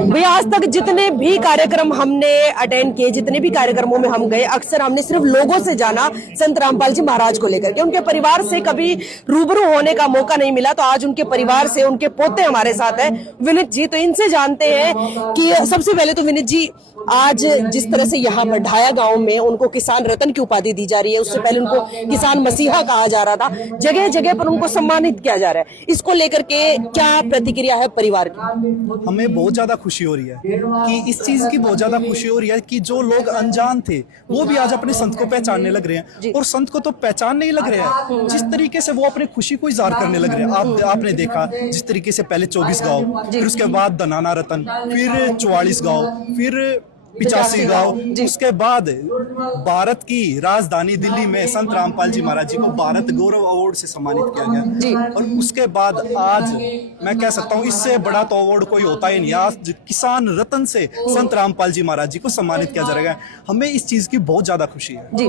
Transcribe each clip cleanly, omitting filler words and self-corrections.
भैया आज तक जितने भी कार्यक्रम हमने अटेंड किए, जितने भी कार्यक्रमों में हम गए, अक्सर हमने सिर्फ लोगों से जाना संत रामपाल जी महाराज को लेकर के। उनके परिवार से कभी रूबरू होने का मौका नहीं मिला, तो आज उनके परिवार से उनके पोते हमारे साथ हैं, विनीत जी। तो इनसे जानते हैं कि सबसे पहले तो विनीत जी, आज जिस तरह से यहाँ पर ढाया गांव में उनको किसान रत्न की उपाधि दी जा रही है, उससे पहले उनको किसान मसीहा कहा जा रहा था, जगह जगह पर उनको सम्मानित किया जा रहा है, इसको लेकर के क्या प्रतिक्रिया है परिवार की? हमें बहुत ज्यादा खुशी हो रही है कि इस चीज की बहुत ज्यादा खुशी हो रही है कि जो लोग अनजान थे वो भी आज अपने संत को पहचानने लग रहे हैं, और संत को तो पहचानने ही लग रहे हैं। जिस तरीके से वो अपने खुशी को इजहार करने लग रहे हैं, आपने देखा जिस तरीके से पहले 24 गांव, फिर उसके बाद दनाना रतन, फिर 44 गांव, फिर 85 गांव, उसके बाद भारत की राजधानी दिल्ली में संत रामपाल जी महाराज जी को भारत गौरव अवार्ड से सम्मानित किया गया। और उसके बाद आज मैं कह सकता हूँ इससे बड़ा तो अवार्ड कोई होता ही नहीं। आज किसान रत्न से संत रामपाल जी महाराज जी को सम्मानित किया जा रहा है। हमें इस चीज की बहुत ज्यादा खुशी है जी।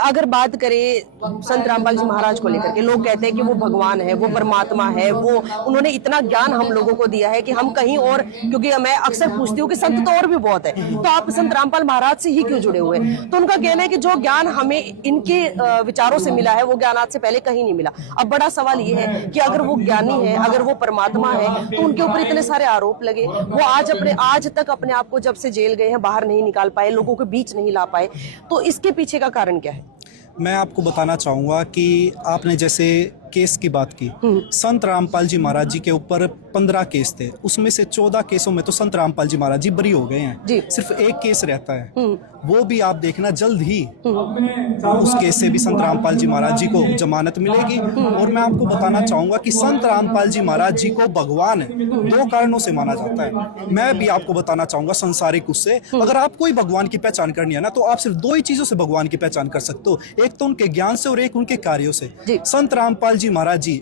अगर बात करें संत रामपाल जी महाराज को लेकर के, लोग कहते हैं कि वो भगवान है, वो परमात्मा है, वो उन्होंने इतना ज्ञान हम लोगों को दिया है कि हम कहीं और, क्योंकि मैं अक्सर पूछती हूँ कि संत तो और भी बहुत है, तो आप संत रामपाल महाराज से ही क्यों जुड़े हुए? तो उनका कहना है कि जो ज्ञान हमें इनके विचारों से मिला है, वो ज्ञान आज से पहले कहीं नहीं मिला। अब बड़ा सवाल ये है कि अगर वो ज्ञानी है, अगर वो परमात्मा है, तो उनके ऊपर इतने सारे आरोप लगे, वो आज तक अपने आप को जब से जेल गए हैं बाहर नहीं निकाल पाए, लोगों के बीच नहीं ला पाए, तो इसके पीछे का कारण क्या है? मैं आपको बताना चाहूंगा कि आपने जैसे केस की बात की, संत रामपाल जी महाराज जी के ऊपर 15 केस थे, उसमें से 14 केसों में तो संत रामपाल जी महाराज जी बरी हो गए हैं। सिर्फ एक केस रहता है, वो भी आप देखना जल्द ही उस केस से भी संत रामपाल जी महाराज जी को जमानत मिलेगी। और मैं आपको बताना चाहूंगा कि संत रामपाल जी महाराज जी को भगवान 2 कारणों से माना जाता है। मैं भी आपको बताना चाहूंगा संसारिक उससे, अगर आपको ही भगवान की पहचान करनी है ना, तो आप सिर्फ 2 ही चीजों से भगवान की पहचान कर सकते हो, एक तो उनके ज्ञान से और एक उनके कार्यों से। संत रामपाल जी महाराज जी,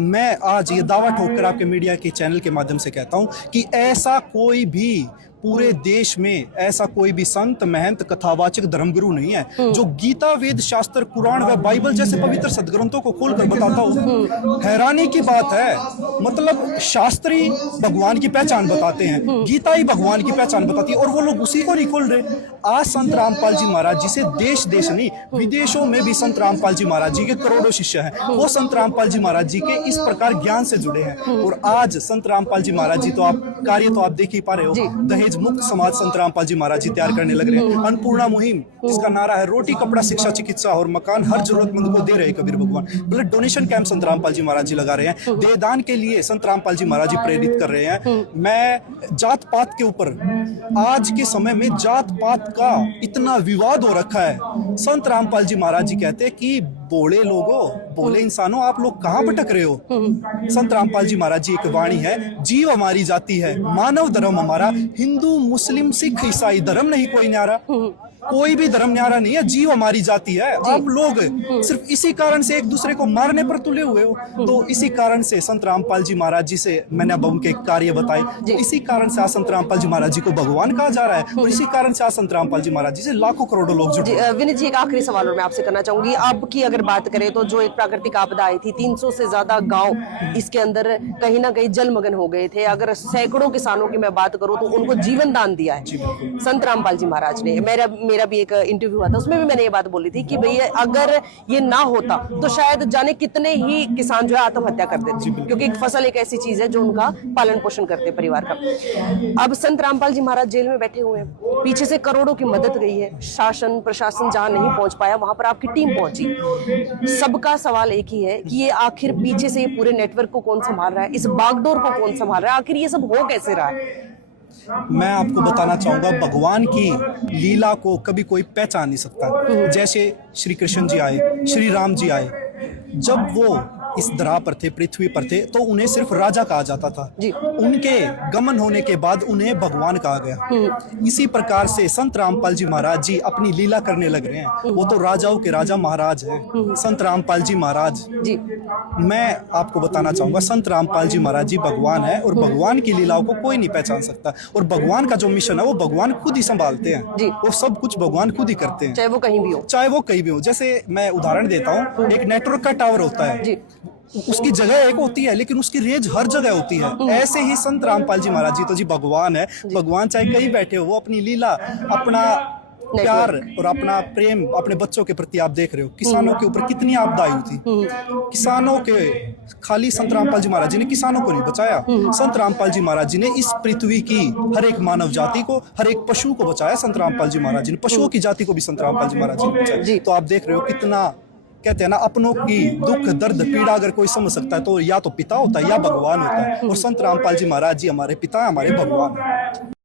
मैं आज ये दावा ठोक कर आपके मीडिया के चैनल के माध्यम से कहता हूं कि ऐसा कोई भी पूरे देश में ऐसा कोई भी संत महंत कथावाचक धर्मगुरु नहीं है जो गीता, वेद, शास्त्र, कुरान व बाइबल जैसे पवित्र सदग्रंथों को खोलकर बताता हो। हैरानी की बात है, मतलब शास्त्री भगवान की पहचान बताते हैं, गीता ही भगवान की पहचान बताती है, और वो लोग उसी को नहीं खोल रहे। आज संत रामपाल जी महाराज जी से देश नहीं विदेशों में भी संत रामपाल जी महाराज जी के करोड़ों शिष्य हैं, वो संत रामपाल जी महाराज जी के इस प्रकार ज्ञान से जुड़े हैं। और आज संत रामपाल जी महाराज जी तो आप कार्य तो आप देख ही पा रहे हो, दहेज मुक्त समाज संत रामपाल जी महाराज जी तैयार करने लग रहे हैं। अन्नपूर्णा मुहिम, जिसका नारा है रोटी, कपड़ा, शिक्षा, चिकित्सा और मकान हर जरूरतमंद को दे रहे कबीर भगवान। ब्लड डोनेशन कैंप संत रामपाल जी महाराज जी लगा रहे हैं, देहदान के लिए संत रामपाल जी महाराज जी प्रेरित कर रहे हैं। मैं जात पात के ऊपर, आज के समय में जात पात का इतना विवाद हो रखा है, संत रामपाल जी महाराज जी कहते हैं कि बोले लोगों, बोले इंसानों, आप लोग कहाँ भटक रहे हो। संत रामपाल जी महाराज जी एक वाणी है, जीव हमारी जाति है, मानव धर्म हमारा, हिंदू मुस्लिम सिख ईसाई धर्म नहीं कोई न्यारा, कोई भी धर्म न्यारा नहीं है, जीव हमारी जाति है। आप लोग सिर्फ इसी कारण से एक दूसरे को मारने पर तुले हुए हो। तो इसी कारण से संत रामपाल जी महाराज जी से मैंने अब उनके कार्य बताए, तो इसी कारण से आज संत रामपाल जी महाराज जी को भगवान कहा जा रहा है, और इसी कारण से आज संत रामपाल जी महाराज जी से लाखों करोड़ों लोग जुड़े। विनीत जी, एक आखिरी सवाल और मैं आपसे करना चाहूंगी। अब की अगर बात करें तो जो एक प्राकृतिक आपदा आई थी, 300 से ज्यादा गांव इसके अंदर कहीं ना कहीं जलमग्न हो गए थे। अगर सैकड़ों किसानों की मैं बात करूं तो उनको जीवन दान दिया है संत रामपाल जी महाराज ने। मेरा भी एक इंटरव्यू हुआ था, उसमें भी मैंने ये बात बोली थी कि भैया अगर ये ना होता तो शायद जाने कितने ही किसान जो है आत्महत्या कर देते, क्योंकि एक फसल एक ऐसी चीज है जो उनका पालन पोषण करते हैं परिवार का। अब संत रामपाल जी महाराज जेल में बैठे हुए हैं, पीछे से करोड़ों की मदद गई है, शासन प्रशासन जहां नहीं पहुंच पाया वहां पर आपकी टीम पहुंची। सबका सवाल एक ही है कि ये आखिर पीछे से ये पूरे नेटवर्क को कौन संभाल रहा है, इस बागडोर को कौन संभाल रहा है, आखिर ये सब हो कैसे रहा है? मैं आपको बताना चाहूंगा, भगवान की लीला को कभी कोई पहचान नहीं सकता। जैसे श्री कृष्ण जी आए, श्री राम जी आए, जब वो इस धरा पर थे, पृथ्वी पर थे, तो उन्हें सिर्फ राजा कहा जाता था। उनके गमन होने के बाद उन्हें भगवान कहा गया। इसी प्रकार से संत रामपाल जी महाराज जी अपनी लीला करने लग रहे हैं। वो तो राजाओं के राजा महाराज हैं, संत रामपाल जी महाराज जी। मैं आपको बताना चाहूंगा, संत रामपाल जी महाराज जी भगवान है, और भगवान की लीलाओं को कोई नहीं पहचान सकता। और भगवान का जो मिशन है वो भगवान खुद ही संभालते हैं, वो सब कुछ भगवान खुद ही करते हैं, चाहे वो कहीं भी हो। जैसे मैं उदाहरण देता हूँ, एक नेटवर्क का टावर होता है, उसकी जगह एक होती है लेकिन उसकी रेंज हर जगह होती है। ऐसे ही संत रामपाल जी महाराज जी तो जी भगवान है, भगवान चाहे कहीं बैठे हो, वो अपनी लीला, अपना प्यार और अपना प्रेम अपने बच्चों के प्रति आप देख रहे हो। किसानों के ऊपर कितनी आपदा आई थी, किसानों के, खाली संत रामपाल जी महाराज जी ने किसानों को नहीं बचाया, संत रामपाल जी महाराज जी ने इस पृथ्वी की हर एक मानव जाति को, हर एक पशु को बचाया। संत रामपाल जी महाराज जी ने पशुओं की जाति को भी संत रामपाल जी महाराज जी ने बचाया। तो आप देख रहे हो कितना, कहते हैं ना, अपनों की दुख दर्द पीड़ा अगर कोई समझ सकता है तो या तो पिता होता है या भगवान होता है, और संत रामपाल जी महाराज जी हमारे पिता, हमारे भगवान।